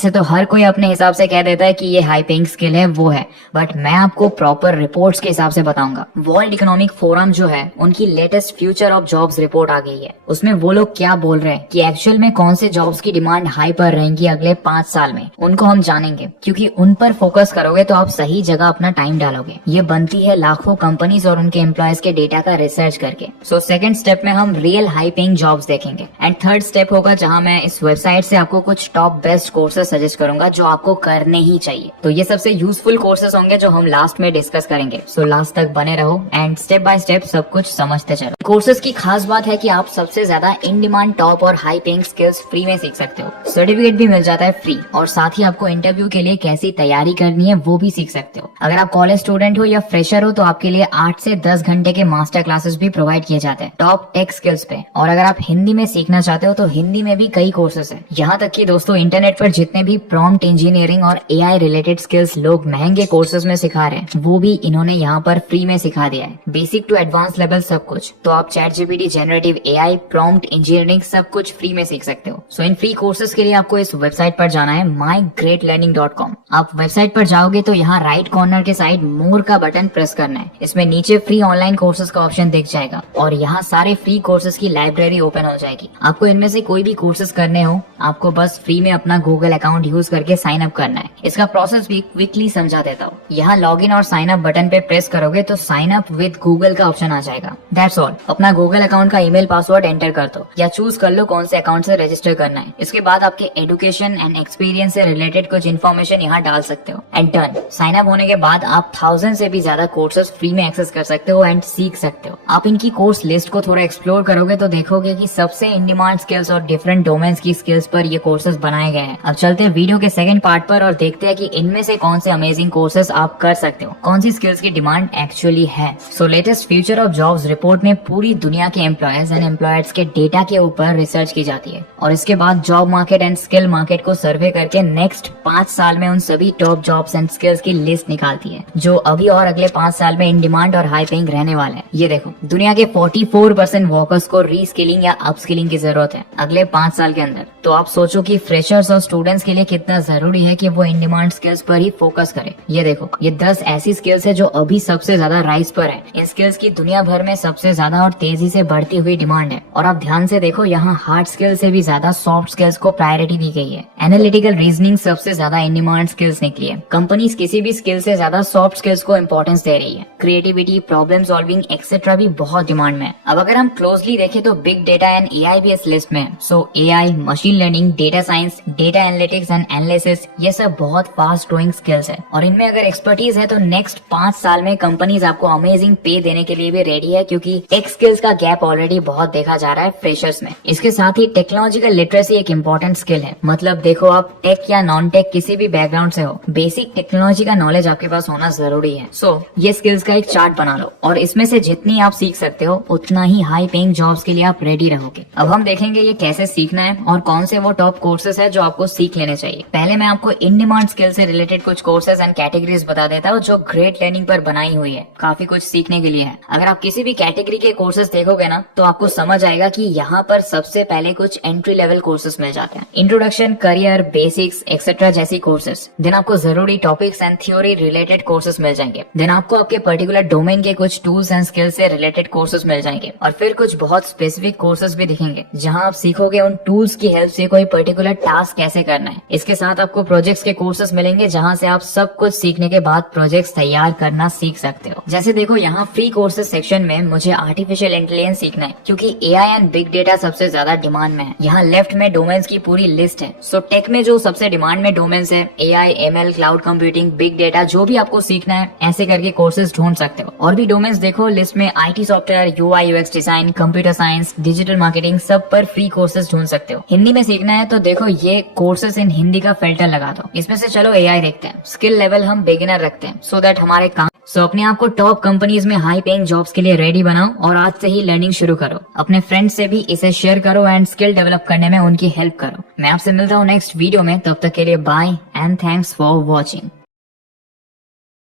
ऐसे तो हर कोई अपने हिसाब से कह देता है कि ये हाई पेइंग स्किल है वो है, बट मैं आपको प्रॉपर रिपोर्ट्स के हिसाब से बताऊंगा। वर्ल्ड इकोनॉमिक फोरम जो है उनकी latest future of jobs report आ गई है। उसमें वो लोग क्या बोल रहे हैं कि एक्चुअल में कौन से जॉब्स की डिमांड हाई पर रहेंगी अगले 5 साल में, उनको हम जानेंगे। क्योंकि उन पर फोकस करोगे तो आप सही जगह अपना टाइम डालोगे। ये बनती है लाखों कंपनीज और उनके एम्प्लॉयज के डेटा का रिसर्च करके। सो सेकंड स्टेप में हम रियल हाई पेइंग जॉब्स देखेंगे एंड थर्ड स्टेप होगा जहां मैं इस वेबसाइट से आपको कुछ टॉप बेस्ट कोर्सेज सजेस्ट करूंगा जो आपको करने ही चाहिए। तो ये सबसे यूजफुल कोर्सेज होंगे जो हम लास्ट में डिस्कस करेंगे। सो लास्ट तक बने रहो एंड स्टेप बाय स्टेप सब कुछ समझते चलो। कोर्सेज की खास बात है कि आप सबसे ज्यादा इन डिमांड टॉप और हाई पेइंग स्किल्स फ्री में सीख सकते हो। सर्टिफिकेट भी मिल जाता है फ्री और साथ ही आपको इंटरव्यू के लिए कैसी तैयारी करनी है वो भी सीख सकते हो। अगर आप कॉलेज स्टूडेंट हो या फ्रेशर हो तो आपके लिए 8 से 10 घंटे के मास्टर क्लासेस भी प्रोवाइड किए जाते हैं टॉप टेक स्किल्स पे। और अगर आप हिंदी में सीखना चाहते हो तो हिंदी में भी कई कोर्सेज है। यहाँ तक कि दोस्तों इंटरनेट पर जितने भी प्रॉम्प्ट इंजीनियरिंग और एआई रिलेटेड स्किल्स लोग महंगे कोर्सेज में सिखा रहे हैं वो भी इन्होंने यहाँ पर फ्री में सिखा दिया है। बेसिक टू एडवांस लेवल सब कुछ। तो आप ChatGPT, generative AI, prompt engineering सब कुछ फ्री में सीख सकते हो। सो इन फ्री कोर्सेज के लिए आपको इस वेबसाइट पर जाना है mygreatlearning.com। आप वेबसाइट पर जाओगे तो यहाँ राइट कॉर्नर के साइड मोर का बटन प्रेस करना है। इसमें नीचे फ्री ऑनलाइन कोर्सेज का ऑप्शन दिख जाएगा और यहाँ सारे फ्री कोर्सेज की लाइब्रेरी ओपन हो जाएगी। आपको इनमें से कोई भी कोर्सेज करने हो आपको बस फ्री में अपना गूगल अकाउंट यूज करके साइन अप करना है। इसका प्रोसेस भी क्विकली समझा देता हूँ। यहाँ लॉग इन और साइन अप बटन पे प्रेस करोगे तो साइन अप विद गूगल का ऑप्शन आ जाएगा। That's all. अपना गूगल अकाउंट का ईमेल पासवर्ड एंटर कर दो या चूज कर लो कौन से अकाउंट से रजिस्टर करना है। इसके बाद आपके एजुकेशन एंड एक्सपीरियंस से रिलेटेड कुछ इन्फॉर्मेशन यहाँ डाल सकते हो एंड डन। साइन अप होने के बाद आप 1000 से भी ज्यादा कोर्सेज फ्री में एक्सेस कर सकते हो एंड सीख सकते हो। आप इनकी कोर्स लिस्ट को थोड़ा एक्सप्लोर करोगे तो देखोगे कि सबसे इन डिमांड स्किल्स और डिफरेंट डोमेन्स की स्किल्स पर ये कोर्सेज बनाए गए हैं। अब चलते हैं वीडियो के सेकंड पार्ट पर और देखते हैं कि इनमें से कौन से अमेजिंग कोर्सेज आप कर सकते हो, कौन सी स्किल्स की डिमांड एक्चुअली है। So latest future of jobs report में पूरी दुनिया के एम्प्लॉयर्स एंड एम्प्लॉयर्स के डेटा के ऊपर रिसर्च की जाती है और इसके बाद job market and skill market को सर्वे करके नेक्स्ट 5 साल में उन सभी टॉप जॉब्स एंड स्किल्स की लिस्ट निकालती है जो अभी और अगले 5 साल में इन डिमांड और हाई पेइंग रहने वाले हैं। ये देखो दुनिया के 44% वर्कर्स को रीस्किलिंग या अपस्किलिंग की जरूरत है अगले 5 साल के अंदर। तो आप सोचो कि फ्रेशर्स और स्टूडेंट्स के लिए कितना जरूरी है कि वो इन डिमांड स्किल्स पर ही फोकस करें। ये देखो ये 10 ऐसी स्किल्स है जो अभी सबसे ज्यादा राइज पर है। इन स्किल्स की दुनिया भर में सबसे ज्यादा और तेजी से बढ़ती हुई डिमांड है। और आप ध्यान से देखो यहाँ हार्ड स्किल से भी ज्यादा सॉफ्ट स्किल्स को प्रायोरिटी दी गई है। एनालिटिकल रीजनिंग सबसे ज्यादा इन डिमांड स्किल्स निकली है। कंपनीज किसी भी स्किल से ज्यादा सॉफ्ट स्किल्स को इम्पोर्टेंस दे रही है। क्रिएटिविटी, प्रॉब्लम सॉल्विंग एक्सेट्रा भी बहुत डिमांड में है। अब अगर हम क्लोजली देखें तो बिग डेटा एंड एआई भी इस लिस्ट में है। सो AI, machine learning, data science, data analytics and analysis ये सब बहुत फास्ट ग्रोइंग स्किल्स है और इनमें अगर एक्सपर्टीज है तो नेक्स्ट 5 साल में कंपनीज आपको अमेजिंग पे देने के लिए भी रेडी है क्योंकि टेक स्किल्स का गैप ऑलरेडी बहुत देखा जा रहा है फ्रेशर्स में। इसके साथ ही टेक्नोलॉजिकल लिटरेसी एक इम्पोर्टेंट स्किल है। मतलब देखो आप टेक या नॉन टेक किसी भी बैकग्राउंड से हो, बेसिक टेक्नोलॉजी का नॉलेज आपके पास होना जरूरी है। सो ये स्किल्स का एक चार्ट बना लो और इसमें से जितनी आप सीख सकते हो उतना ही हाई पेइंग जॉब्स के लिए आप रेडी रहोगे। अब हम देखेंगे ये कैसे सीखना है और कौन से वो टॉप कोर्सेज है जो आपको सीख लेने चाहिए। पहले मैं आपको इन डिमांड स्किल से रिलेटेड कुछ कोर्सेज एंड कैटेगरीज बता देता हूँ जो ग्रेट लर्निंग पर बनाई हुई है। काफी कुछ सीखने के लिए है। अगर आप किसी भी कैटेगरी के कोर्सेज देखोगे ना तो आपको समझ आएगा कि यहाँ पर सबसे पहले कुछ एंट्री लेवल कोर्सेज मिल जाते हैं। इंट्रोडक्शन, करियर, बेसिक्स एक्सेट्रा जैसी कोर्सेज। देन आपको जरूरी topics and theory related courses मिल जाएंगे। देन आपको आपके पर्टिकुलर डोमेन के कुछ टूल्स एंड स्किल्स से रिलेटेड कोर्सेज मिल जाएंगे और फिर कुछ बहुत स्पेसिफिक कोर्सेज भी दिखेंगे जहाँ आप सीखोगे उन टूल्स की हेल्प से कोई पर्टिकुलर टास्क कैसे करना है। इसके साथ आपको प्रोजेक्ट्स के कोर्सेज मिलेंगे जहाँ से आप सब कुछ सीखने के बाद प्रोजेक्ट्स तैयार करना सीख सकते हो। जैसे देखो यहाँ फ्री कोर्सेज सेक्शन में मुझे आर्टिफिशियल इंटेलिजेंस सीखना है क्योंकि एआई एंड बिग डेटा सबसे ज्यादा डिमांड में है। यहाँ लेफ्ट में डोमेन्स की पूरी लिस्ट है। सो टेक में जो सबसे डिमांड में डोमेन्स है AI, ML, cloud computing, big data, जो भी आपको सीखना है ऐसे करके कोर्सेज ढूंढ सकते हो। और भी डोमेन्स देखो लिस्ट में IT software, UI UX design, computer science, digital marketing सब पर फ्री कोर्सेज ढूंढ सकते हो। हिंदी में सीखना है तो देखो ये कोर्सेज इन हिंदी का फिल्टर लगा दो। इसमें से चलो एआई देखते हैं। स्किल लेवल हम बिगिनर रखते हैं सो दैट हमारे काम अपने आप को टॉप कंपनीज में हाई पेइंग जॉब्स के लिए रेडी बनाओ और आज से ही लर्निंग शुरू करो। अपने फ्रेंड्स से भी इसे शेयर करो एंड स्किल डेवलप करने में उनकी हेल्प करो। मैं आपसे मिलता हूँ नेक्स्ट वीडियो में। तब तक के लिए bye and thanks for watching.